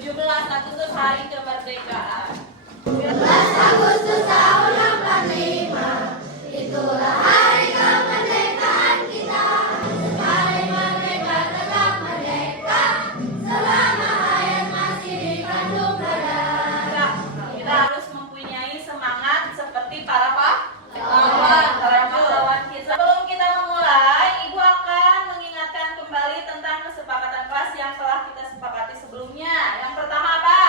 17 Agustus Hari Kemerdekaan. 17 Agustus tahun 45, itulah hari kemerdekaan kita. Hari merdeka tetap merdeka, selama hayat masih dikandung dada. Kita harus mempunyai semangat seperti para pahlawan kita. Sebelum kita memulai, Ibu akan mengingatkan kembali tentang kesepakatan kelas yang telah kita sepakati sebelumnya. Yang pertama apa?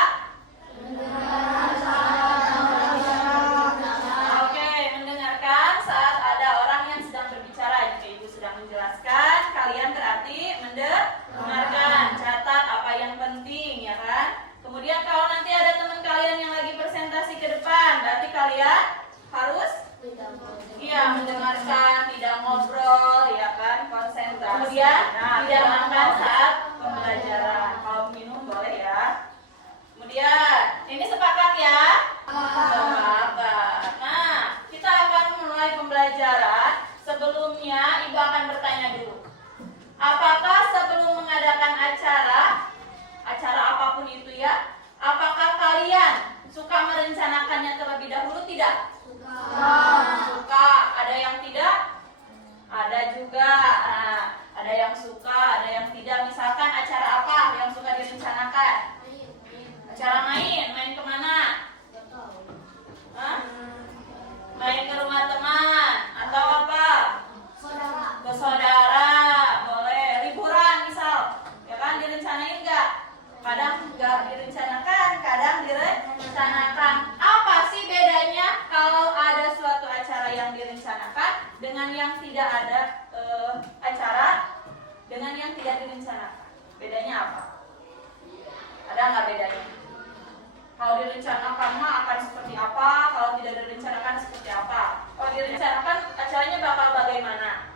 Oke, mendengarkan saat ada orang yang sedang berbicara. Jika Ibu sedang menjelaskan, kalian berarti mendengarkan. Catat apa yang penting, ya kan? Kemudian kalau nanti ada teman kalian yang lagi presentasi ke depan, berarti kalian harus mendengarkan, tidak ngobrol, ya kan? Konsentrasi. Kemudian tidak makan saat pembelajaran. Kalau minum boleh ya. Kemudian, ini sepakat ya? Sepakat. Nah, kita akan mulai pembelajaran. Sebelumnya, Ibu akan bertanya dulu. Apakah sebelum mengadakan acara apapun itu ya, apakah kalian suka merencanakannya terlebih dahulu tidak? Suka. Ada yang tidak? Ada juga. Nah, ada yang suka, ada yang tidak. Misalkan acara apa yang suka direncanakan? Acara main kemana? Hah? Main ke rumah teman atau apa? Ke saudara, boleh. Liburan misal, ya kan direncanain nggak? Kadang nggak direncanakan, kadang direncanakan. Apa sih bedanya kalau ada suatu acara yang direncanakan dengan yang tidak ada acara dengan yang tidak direncanakan? Bedanya apa? Ada nggak bedanya? Kalau direncanakan mah akan seperti apa? Kalau tidak direncanakan seperti apa? Kalau direncanakan acaranya bakal bagaimana?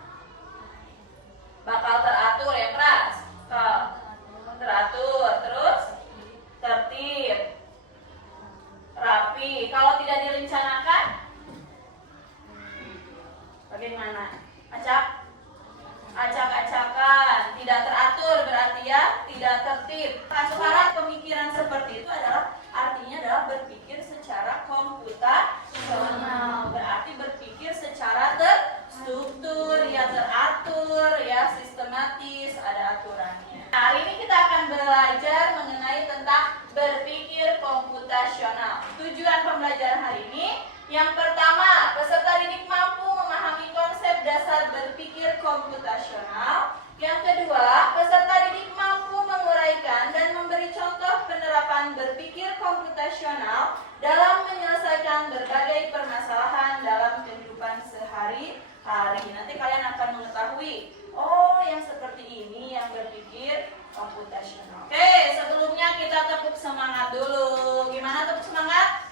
Bakal teratur ya keras? Teratur, terus tertib, rapi. Kalau tidak direncanakan bagaimana? Acak-acakan, tidak teratur berarti ya, tidak tertib. Nah, sekarang pemikiran seperti itu artinya adalah berpikir secara komputasional. Berarti berpikir secara terstruktur, ya teratur, ya sistematis, ada aturannya. Nah, hari ini kita akan belajar mengenai tentang berpikir komputasional. Tujuan pembelajaran hari ini, yang pertama, peserta didik mampu memahami konsep dasar berpikir komputasional. Yang kedua, peserta didik mampu menguraikan dan memberi contoh penerapan berpikir komputasional dalam menyelesaikan berbagai permasalahan dalam kehidupan sehari-hari. Nanti kalian akan mengetahui, oh yang seperti ini yang berpikir komputasional. Oke, sebelumnya kita tepuk semangat dulu. Gimana tepuk semangat?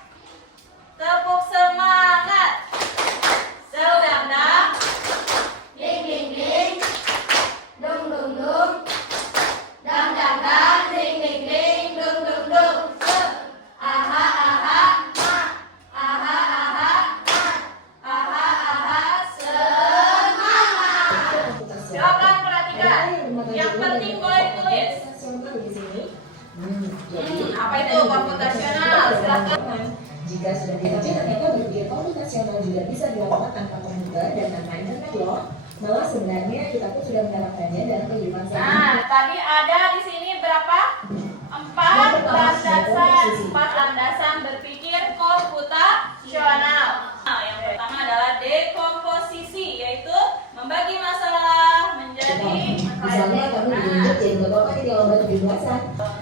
Tepuk semangat. Sedang Ding ding ding, dung dung dung, dang dang dang, ding ding ding, dung dung dung. Aha aha ma, aha aha ma, aha aha semangat. Silakan perhatikan. Yang penting boleh ditulis. Apa itu komputasional? Silakan. Jika sudah dilatih, ternyata berpikir komputasional juga bisa dilakukan tanpa komputer dan tanpa internet loh. Malah sebenarnya kita pun sudah menerapkannya dalam kehidupan sehari-hari. Nah, tadi ada di sini berapa? 4 landasan berpikir komputasional. Nah, yang pertama adalah dekomposisi, yaitu membagi masalah menjadi Misalnya kamu ditunjuk jadi ketua panitia lomba kebebasan.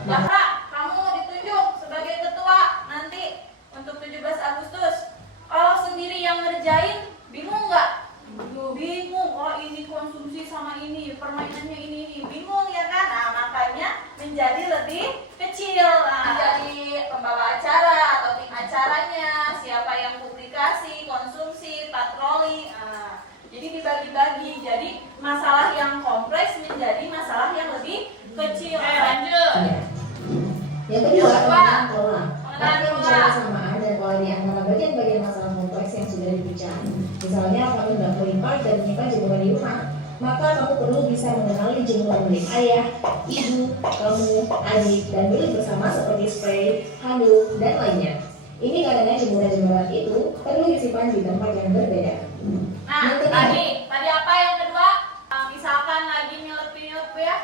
Bapak, kamu ditunjuk sebagai ketua nanti untuk 17 Agustus. Kalau sendiri yang ngerjain, bingung nggak? Bingung. Oh ini konsumsi sama ini, permainannya ini, bingung ya kan? Nah makanya menjadi lebih kecil. Nah, jadi pembawa acara atau tim acaranya, siapa yang publikasi, konsumsi, patroli. Nah, jadi dibagi-bagi. Jadi masalah yang kompleks menjadi masalah yang lebih kecil. Lanjut. Yang kedua, Pengenalan pola. Tapi bicara kesamaan dan pola di antara bagian-bagian masalah kompleks yang sudah dibicarakan. Misalnya kamu nggak melipar dan menyimpan jemuran di rumah. maka kamu perlu bisa mengenali jumlah milik ayah, ibu, kamu, adik, dan milik bersama seperti spray, handuk, dan lainnya. Ini karena jemuran-jemuran itu perlu disimpan di tempat yang berbeda. Nah, Yang ketiga, tadi apa yang kedua? Misalkan lagi nyelip-nyelip ya,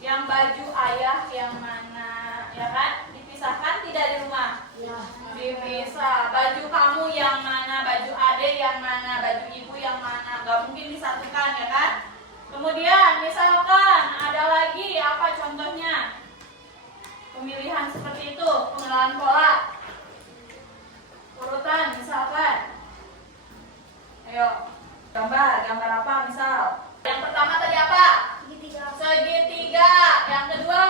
yang baju ayah yang mana, ya kan? Dipisahkan tidak di rumah? Dipisah. Baju kamu yang mana, baju adik yang mana, baju ibu yang mana, gak mungkin disatukan ya kan? Kemudian misalkan ada lagi apa contohnya? Pemilihan seperti itu, pengenalan pola, urutan misalkan. Ayo, gambar apa misal? Yang pertama tadi apa? Segitiga. Yang kedua?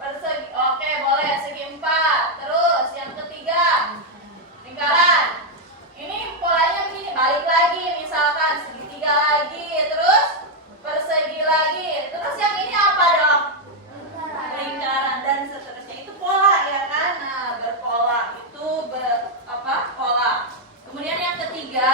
Persegi. Oke, boleh segi 4. Terus yang ketiga? Lingkaran. Ini polanya begini, balik lagi misalkan segitiga lagi, terus persegi lagi. Terus yang ini apa dong? Lingkaran dan seterusnya. Itu pola ya kan? Nah, berpola itu pola. Kemudian yang ketiga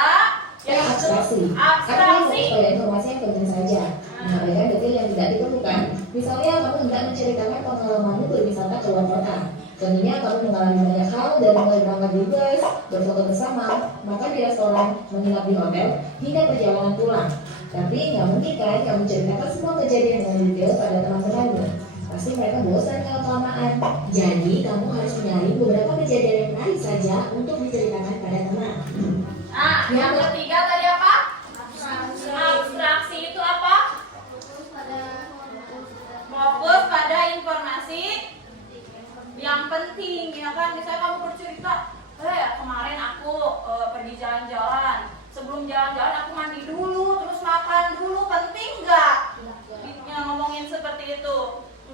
yaitu abstraksi. abstraksi. Artinya informasi yang penting saja. Mengabaikan detail yang tidak diperlukan. Misalnya kamu hendak menceritakan pengalamanmu berwisata ke luar kota. Tentunya kamu mengalami banyak hal dari mulai berangkat di bus, berfoto bersama, makan di restoran, menginap di hotel, hingga perjalanan pulang. Tapi nggak mungkin kan kamu ceritakan semua kejadian dengan detail pada teman-temanmu. Pasti mereka bosan kalau kelamaan. Jadi kamu harus menyaring beberapa kejadian yang menarik saja untuk diceritakan pada teman. Nah, yang ketiga tadi apa? Abstraksi itu apa? Fokus pada informasi yang penting, ya kan? Misalnya kamu bercerita, kemarin aku pergi jalan-jalan. Sebelum jalan-jalan aku mandi dulu, terus makan dulu. Penting nggak? Ngomongin seperti itu,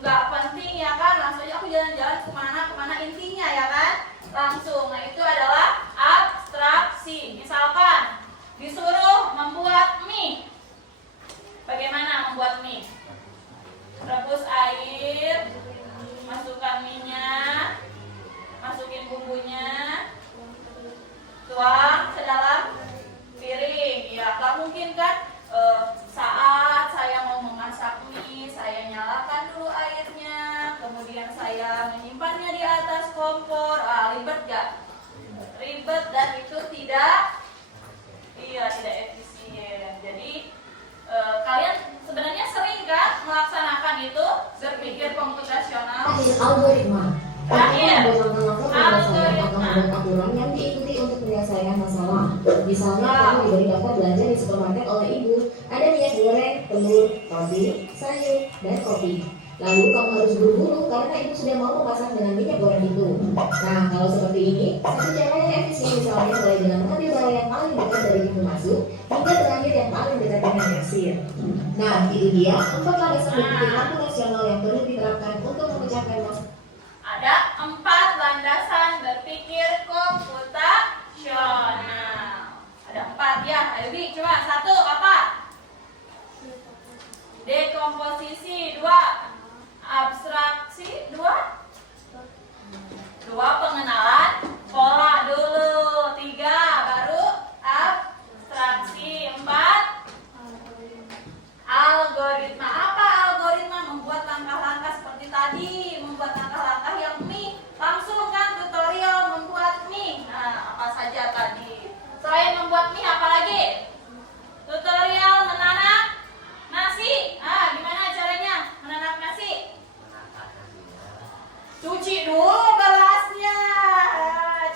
nggak penting ya kan? Langsung aja aku jalan-jalan kemana intinya ya kan? Langsung. Nah itu adalah abstraksi. Misalkan disuruh membuat mie. Bagaimana membuat mie? Rebus air, masukkan minyak, masukin bumbunya, tuang ke dalam piring. Ya, gak mungkin kan saat saya mau memasak mie, saya nyalakan dulu airnya, kemudian saya menyimpannya di atas kompor. Ribet gak? Ribet dan itu tidak efisien. Jadi kalian sebenarnya sering kan melaksanakan itu, berpikir komputasional. Algoritma. Terakhir, membuat aturan yang diikuti untuk menyelesaikan masalah. Misalnya kamu diberi daftar belanja di supermarket oleh ibu, ada minyak goreng, telur, roti, sayur, dan kopi. Lalu kamu harus buru-buru karena ibu sudah mau memasak dengan minyak goreng itu. Nah, kalau seperti ini, satu cara yang efisien misalnya mulai dengan mengambil barang yang paling dekat dari pintu masuk hingga terakhir yang paling dekat dengan kasir. Nah, itu dia 4 landasan berpikir komputasional yang perlu diterapkan untuk memecahkan masalah. Ada 4 landasan berpikir komputasional. Ada 4 ya. Ayo Bi, coba 1 apa? Dekomposisi. 2 abstraksi. 2 pengenalan pola dulu. 3 baru abstraksi. 4 algoritma. Apa algoritma? Membuat langkah-langkah seperti tadi, membuat langkah-langkah yang mie. Langsung kan tutorial membuat mie. Nah, apa saja tadi? Selain membuat mie, apa lagi? Tutorial menanak nasi. Gimana caranya menanak nasi? Cuci dulu berasnya.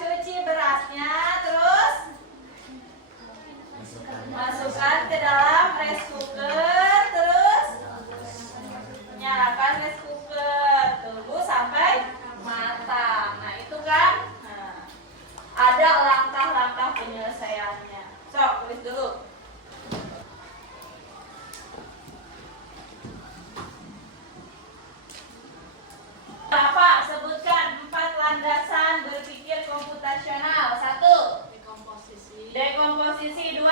Cuci berasnya, terus masukkan ke dalam rice cooker, terus nyalakan rice cooker, tunggu sampai matang. Nah itu kan ada langkah-langkah penyelesaiannya. Sok, tulis dulu. Apa? Sebutkan 4 landasan berpikir komputasional. 1. Dekomposisi. 2.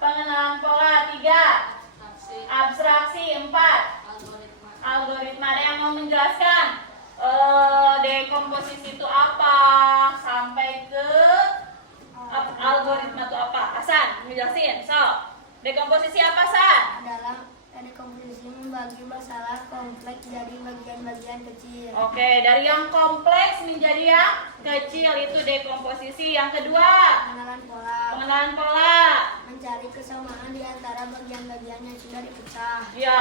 Pengenalan pola. 3. Abstraksi. 4. Algoritma. Ada yang mau menjelaskan dekomposisi itu apa sampai ke algoritma itu apa? Hasan, menjelasin. So. Dekomposisi apa, San? Adalah dekomposisi membagi masalah kompleks jadi bagian-bagian kecil. Oke, dari yang kompleks menjadi yang kecil itu dekomposisi. Yang kedua, Pengenalan pola. pengenalan pola. Mencari kesamaan di antara bagian-bagian yang sudah dipecah. Ya,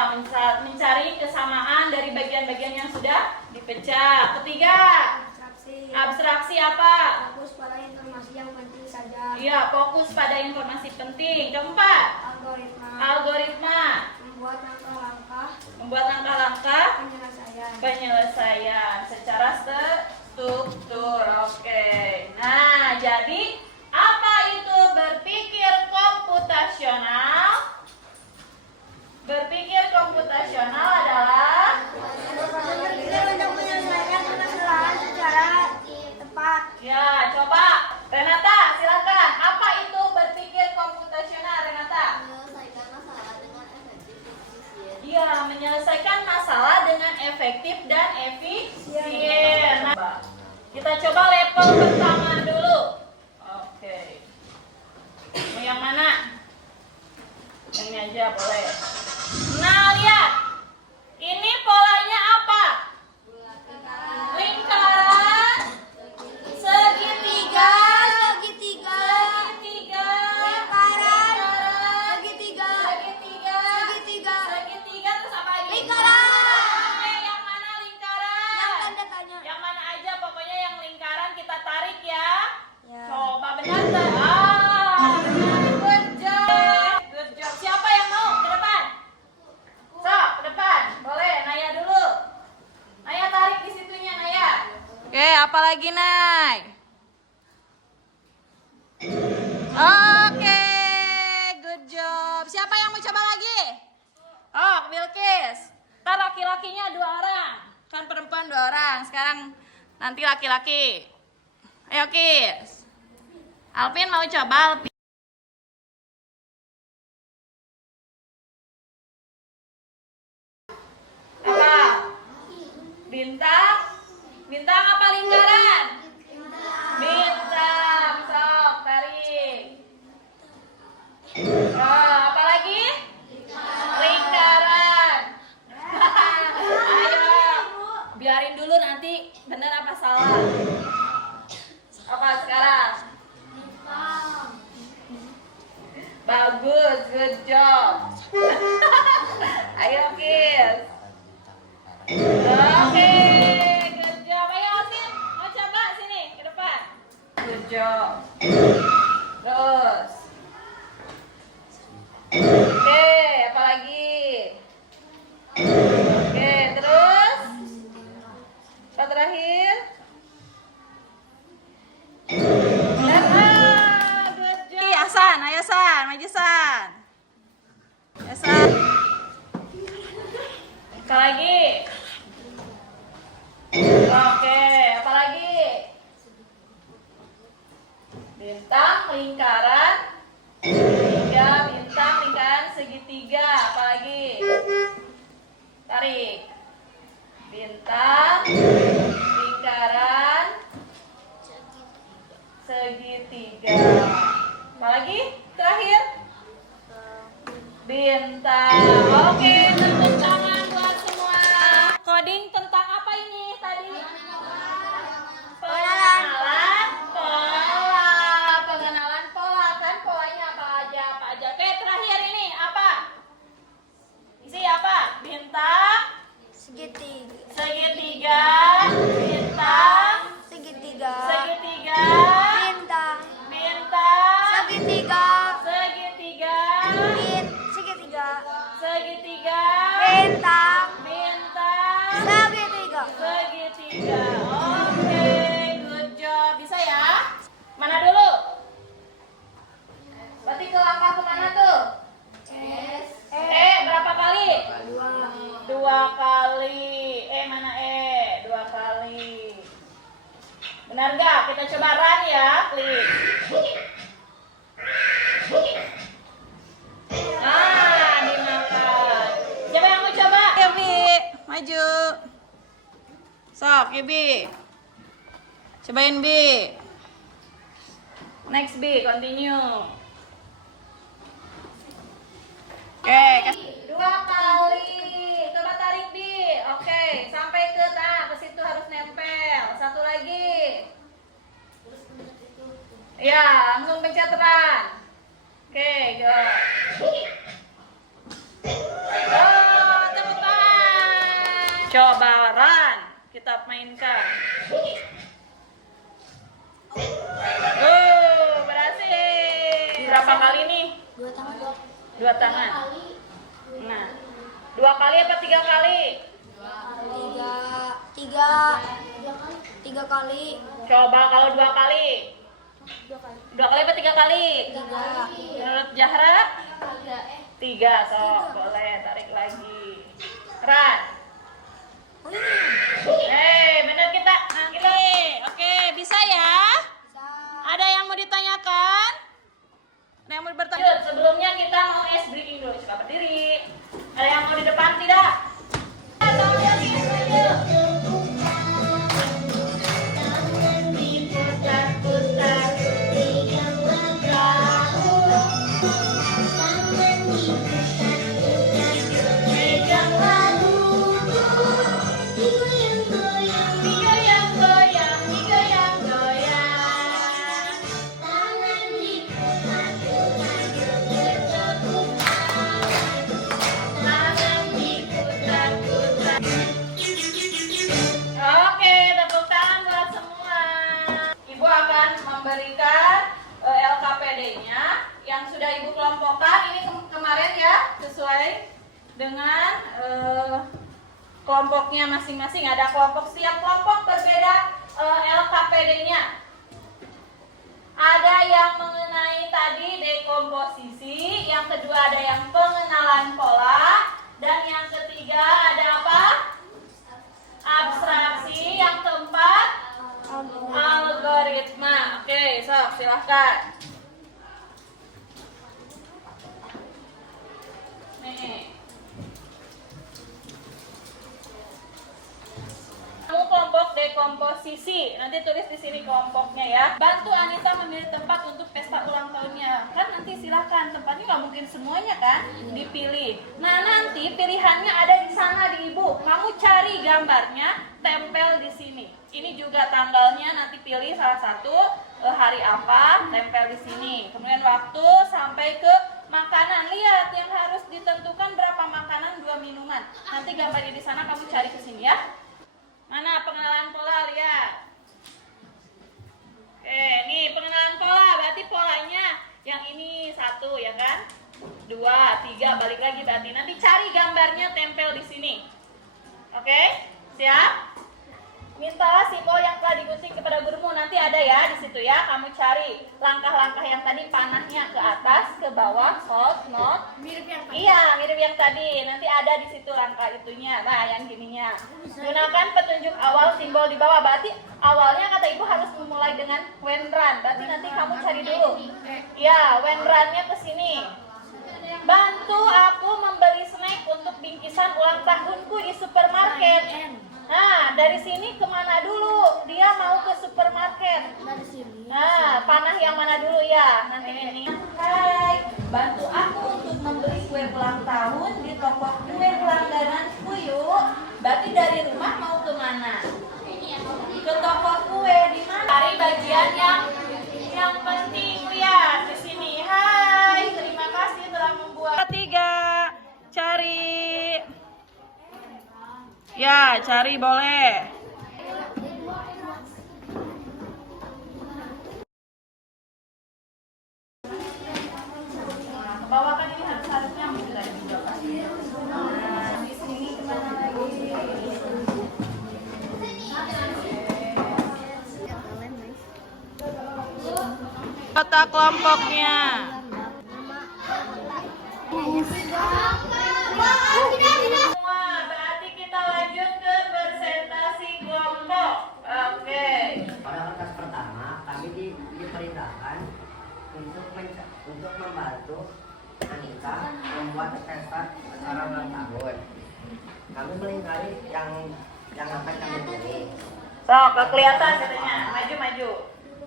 mencari kesamaan dari bagian-bagian yang sudah dipecah. Ketiga, Abstraksi. abstraksi apa? Fokus pada informasi yang penting saja. Iya, fokus pada informasi penting. Keempat, Algoritma. algoritma. Membuat langkah-langkah Membuat langkah-langkah penyelesaian. penyelesaian secara struktur. Oke. Nah, jadi apa itu berpikir komputasional? Berpikir komputasional adalah Berpikir untuk menyelesaikan permasalahan secara tepat. ya, coba Renata, silakan. Apa itu berpikir komputasional, Renata? Menyelesaikan masalah dengan efektif dan efisien. Iya, menyelesaikan masalah dengan efektif dan efisien. Nah, kita coba level pertama dulu. Oke. Mau yang mana? Yang ini aja boleh. Nah, lihat. Ini polanya apa? Lingkaran, segitiga, Segitiga. segitiga, Lingkaran. lingkaran, Segitiga. segitiga, Segitiga. segitiga, terus apa lagi? Lingkaran. Oke, yang mana lingkaran? Yang tanda tanya. Yang mana aja, pokoknya yang lingkaran kita tarik ya. Ya. Coba benar tak? Ah, benar. Good job. Good job. Siapa yang mau ke depan? Sok, ke depan. Boleh, Naya dulu. Naya tarik di situnya, Naya. Oke, apa lagi, Nay? Oke, good job. Siapa yang mau coba lagi? Oh, Bilkis. Ntar laki-lakinya 2 orang. Kan perempuan 2 orang. Sekarang nanti laki-laki. Ayo, Kis. Alvin mau coba, Alvin. Apa? Bintang? Bintang apa lingkaran? Bintang. Sok, tarik. Oh, apa lagi? Lingkaran. Ayo. Biarin dulu nanti bener apa salah. Apa sekarang? Bagus, good job. Ayo, Kis. Oke, good job. Ayo, Alvin, mau coba sini ke depan. Good job. Terus. Oke, apa lagi? Oke, terus. Apa terakhir? Good job. Asan, ayo San, maju San. Ya San. Apa lagi? Oke, apa lagi? Bintang, lingkaran, segitiga, bintang, lingkaran, segitiga. Apa lagi? Tarik. Bintang, lingkaran, segitiga. Apa lagi? Terakhir. Bintang. Oke, tepuk tangan buat semua. Coding tentang apa ini tadi? Pengenalan pola. Pengenalan pola, kan polanya apa aja, apa aja. Oke, terakhir ini apa? Isi apa? Bintang, Segitiga. segitiga, bintang, Segitiga. segitiga, Bintang. bintang, Segitiga. segitiga, Segitiga. segitiga, Bintang. bintang, Segitiga. segitiga. Oke, good job. Bisa ya? Mana dulu? Berarti ke langkah kemana tuh? Berapa kali? 2 kali. Mana dua kali. Benar nggak? Kita coba run ya. Klik. Dimakan. Siapa yang mau coba? Yubi, maju. Sok, Yubi. Cobain, Bi. Next, Bi, continue. Oke, 2 kali. Coba tarik Bi. Oke, sampai ke situ harus nempel. Satu lagi. Ya, langsung pencet run. Oke, go. Oh, tepuk tangan. Coba run. Kita mainkan. Oh, berhasil. Berapa kali nih? 2 tangan. 2 tangan. Nah, 2 kali apa 3 kali? 3 kali. Coba kalau 2 kali. 2 kali apa 3 kali? 3. Menurut Zahra? 3. Sok, boleh tarik lagi. Run. Benar kita. Nah, gini. Oke, bisa ya? Ada yang mau ditanyakan? Ada yang mau bertanya? Sebelumnya kita mau ice breaking dulu. Coba berdiri. Ada yang mau di depan tidak? Tolong lagi setuju. Oke, tepuk tangan buat semua. Ibu akan memberikan LKPD-nya yang sudah Ibu kelompokkan. Ini kemarin ya, sesuai dengan kelompoknya masing-masing. Ada kelompok, setiap kelompok berbeda LKPD-nya. Ada yang mengenai tadi dekomposisi, yang kedua ada yang pengenalan pola, dan yang ketiga ada apa? Abstraksi, yang keempat algoritma. Oke, sok silahkan. Nih. Kamu kelompok dekomposisi. Nanti tulis di sini kelompoknya ya. Bantu Anita memilih tempat untuk pesta ulang tahunnya. Kan nanti silahkan, tempatnya nggak mungkin semuanya kan dipilih. Nah, nanti pilihannya ada di sana di Ibu. Kamu cari gambarnya, tempel di sini. Ini juga tanggalnya, nanti pilih salah satu hari apa, tempel di sini. Kemudian waktu sampai ke makanan. Lihat yang harus ditentukan berapa makanan, 2 minuman. Nanti gambarnya di sana kamu cari ke sini ya. Mana pengenalan pola, lihat. Oke, nih pengenalan pola. Berarti polanya yang ini 1 ya kan? 2, 3, balik lagi berarti. Nanti cari gambarnya, tempel di sini. Oke, siap? Mintalah simbol yang telah digunting kepada gurumu. Nanti ada ya di situ ya. Kamu cari langkah-langkah yang tadi, panahnya ke atas, ke bawah, soft, not. Mirip yang tadi. Iya, mirip yang tadi. Nanti ada di situ langkah itunya. Nah, yang gininya. Gunakan petunjuk awal simbol di bawah. Berarti awalnya kata Ibu harus memulai dengan when run. Berarti nanti kamu cari dulu. Ya, when run-nya ke sini. Bantu aku membeli snack untuk bingkisan ulang tahunku di supermarket. Nah, dari sini kemana dulu? Dia mau ke supermarket. Dari sini. Nah, panah yang mana dulu ya? Nanti ini. Hai, bantu aku untuk membeli kue ulang tahun di toko kue langgananku yuk. Berarti dari rumah mau kemana? Ke toko kue di mana? Cari bagian yang penting, lihat di sini. Hai, terima kasih telah membuat. 3, cari. Ya, cari boleh. Ke bawah kan ini harusnya muncul lagi juga kan. Nah, di sini kemana lagi? Kota kelompoknya. Semua, berarti kita lanjut ke presentasi kelompok. Oke. Pada kertas pertama, kami diperintahkan untuk membantu Anita membuat pesta acara ulang tahun. Kami melingkari yang akan kami pilih. So, kelihatan katanya. Maju.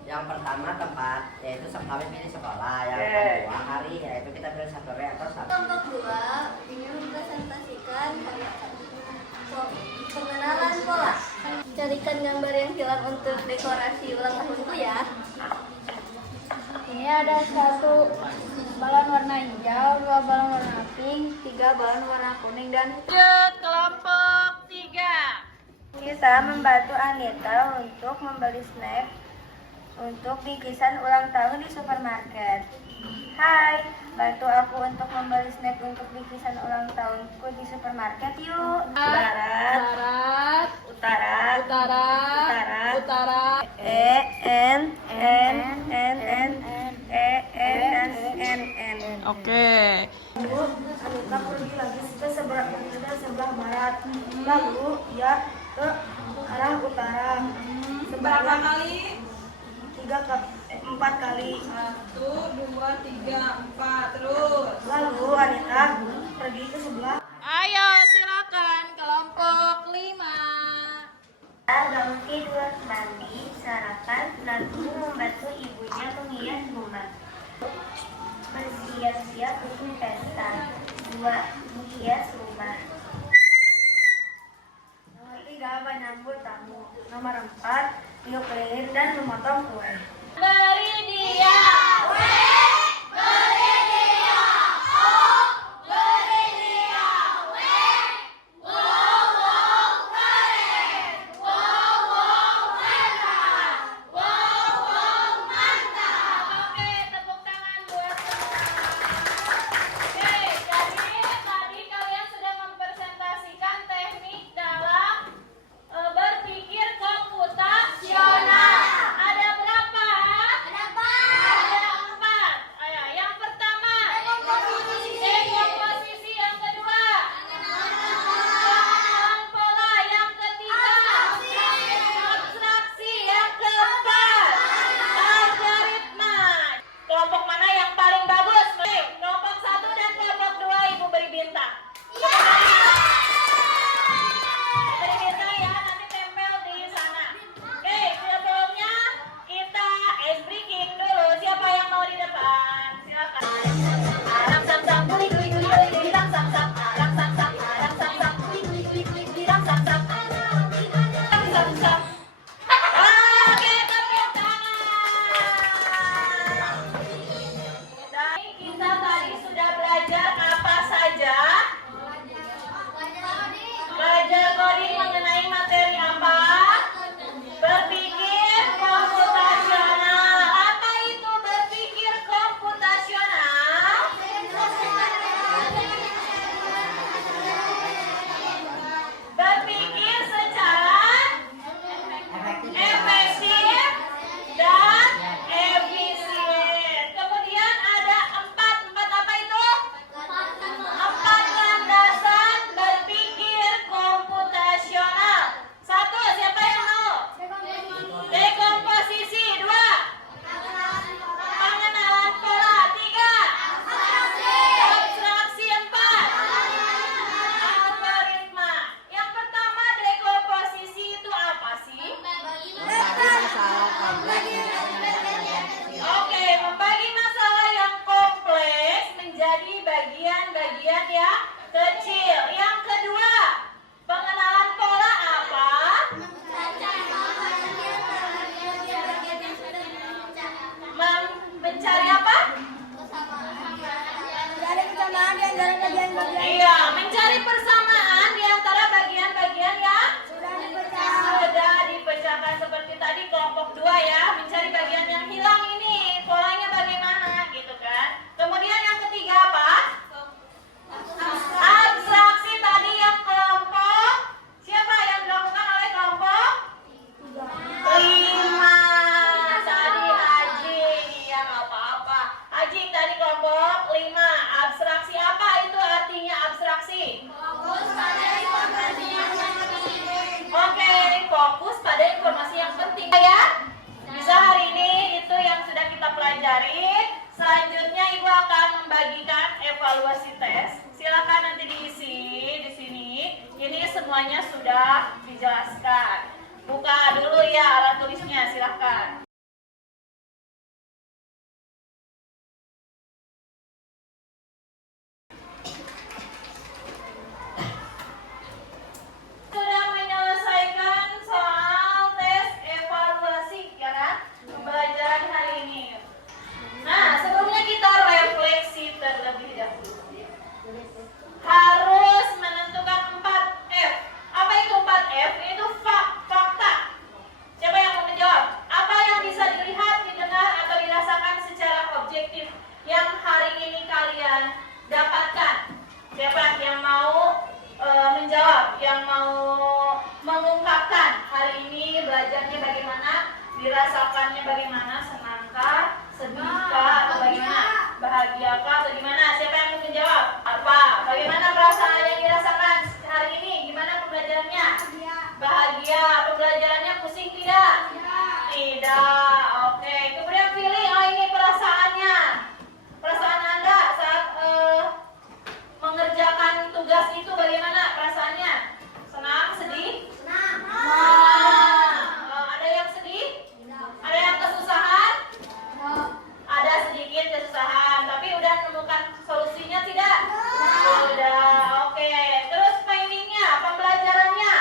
Yang pertama tempat, yaitu kami pilih sekolah. Yang Oke. kedua hari, yaitu kita pilih satu atau satu. Kelompok 2 ingin mempresentasikan pengenalan pola. Carikan gambar yang hilang untuk dekorasi ulang tahunku ya. Ini ada 1 balon warna hijau, 2 balon warna pink, 3 balon warna kuning, dan Lanjut kelompok 3. kita membantu Anita untuk membeli snack untuk bingkisan ulang tahun di supermarket. Hai, bantu aku untuk membeli snack untuk bingkisan ulang tahunku di supermarket yuk. Barat, Barat, utara, utara, utara, utara. N Oke. Lalu Anita pergi lagi ke sebelah barat. Lalu ia ke arah utara. Berapa kali? 4 kali. 1, 2, 3, 4. Terus. Lalu Anita pergi ke sebelah. Ayo silakan kelompok 5. Bangun tidur, mandi, sarapan, lalu membantu ibunya menghias rumah. Bersiap-siap untuk pesta. 2. Menghias rumah. Nomor 3. Menyambut tamu. Nomor 4. Tiup lilin dan memotong kue. Beri dia. Oke, tepuk tangan buat semua. Oke, jadi tadi kalian sudah mempresentasikan teknik dalam berpikir komputasional. Ada berapa? Ada 4. Ayo, yang pertama dekomposisi, yang kedua pengenalan pola, yang ketiga abstraksi, yang keempat algoritma. Kelompok mana yang paling bagus? Kelompok 1 dan kelompok 2 Ibu beri bintang. Beri bintang ya, nanti tempel di sana. Oke, sebelumnya kita ice breaking dulu. Siapa yang mau di depan? Silakan. Arang sam sam, kuli kuli kuli kuli kuli, rang sam sam, arang sam sam, arang sam sam, kuli kuli kuli kuli kuli, rang sam sam, rang sam sam. Oke, tepuk tangan. Dan kita tadi sudah belajar apa saja? Belajar coding mengenai materi apa? Berpikir komputasional. Apa itu berpikir komputasional? Berpikir secara efektif dan efisien. Kemudian ada 4 apa itu? 4 landasan berpikir komputasional. 1, siapa yang mau? Dekomposisi. 2, pengenalan pola. 3, abstraksi. 4, algoritma. Yang pertama, dekomposisi itu apa sih? Oke, membagi masalah yang kompleks menjadi bagian-bagian yang kecil. Yang kedua, pengenalan pola apa? Mencari apa? Iya, mencari persamaan di antara bagian-bagian yang sudah dipecahkan seperti tadi kelompok 2 ya, mencari bagian yang hilang ini, polanya bagaimana gitu kan. Kemudian yang ketiga apa? Abstraksi tadi yang kelompok siapa yang dilakukan oleh kelompok 5. Tadi Aji, ya nggak apa-apa. Aji tadi kelompok 5. Abstraksi apa itu artinya abstraksi? Oke, fokus pada informasi yang penting ya. Bisa hari ini itu yang sudah kita pelajari. Selanjutnya Ibu akan membagikan evaluasi tes. Silakan nanti diisi di sini. Ini semuanya sudah dijelaskan. Buka dulu ya alat tulisnya, silakan. Dirasakannya bagaimana? Senangkah? Sedihkah? Atau bagaimana? Bahagiakah? Atau gimana? Siapa yang mungkin jawab? Apa? Bagaimana perasaan yang dirasakan hari ini? Gimana pembelajarannya? Bahagia. Pembelajarannya pusing tidak? Tidak. Oke. Kemudian pilih. Oh, ini perasaannya. Perasaan Anda saat mengerjakan tugas itu bagaimana perasaannya? Senang? Sedih? Ada yang sedih? Ada yang kesusahan? Ada sedikit kesusahan, tapi udah menemukan solusinya tidak? Sudah. Oke. Terus findingnya, pembelajarannya.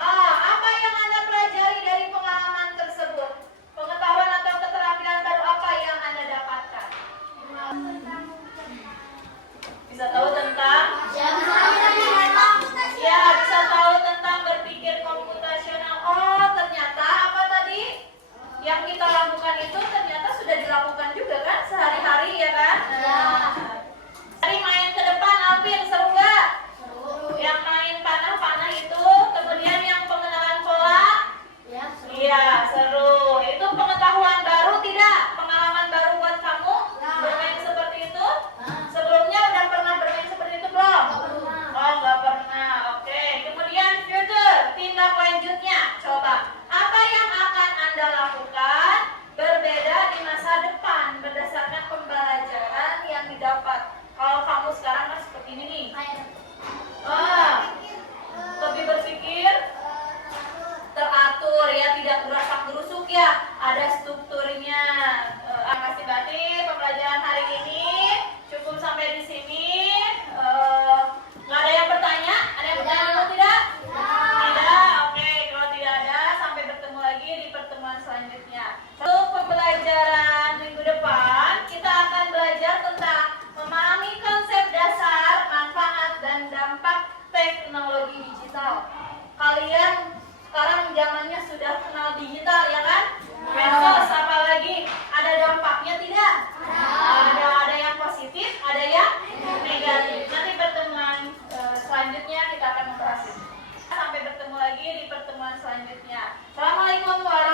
Apa yang Anda pelajari dari pengalaman tersebut? Pengetahuan atau keterampilan baru apa yang Anda dapatkan? Bisa tahu tentang? Ya, bisa tahu tentang berpikir komputasional. Oh, ternyata apa tadi? Yang kita lakukan itu ternyata sudah dilakukan juga kan sehari-hari ya kan? Hari main ke depan, Alvin, seru nggak? Yang main panah-panah itu, kemudian yang pengenalan pola? Iya, seru. Itu pengetahuan baru tidak? Pengalaman baru buat kamu bermain seperti itu? Sebelumnya udah pernah bermain seperti itu belum? Oh, nggak pernah. Oke. Kemudian future, tindak lanjutnya. Coba, apa yang akan Anda lakukan berbeda di masa depan berdasarkan pembelajaran yang didapat? Kalau kamu sekarang kan seperti ini nih. Lebih berpikir teratur ya, tidak gerasak gerusuk ya, ada strukturnya. Kasih berarti pembelajaran hari ini cukup sampai di sini. Nggak ada yang bertanya? Ada yang bertanya dulu tidak? Tidak. Oke, kalau tidak ada, sampai bertemu lagi di pertemuan selanjutnya. Untuk pembelajaran minggu depan, kita akan belajar tentang memahami konsep dasar, manfaat dan dampak teknologi digital. Kalian sekarang zamannya sudah kenal digital ya kan? Medsos apa lagi? Ada dampaknya tidak? Ada yang positif, ada yang negatif. Nanti pertemuan selanjutnya kita akan membahas itu. Sampai bertemu lagi di pertemuan selanjutnya. Assalamualaikum warahmatullahi wabarakatuh.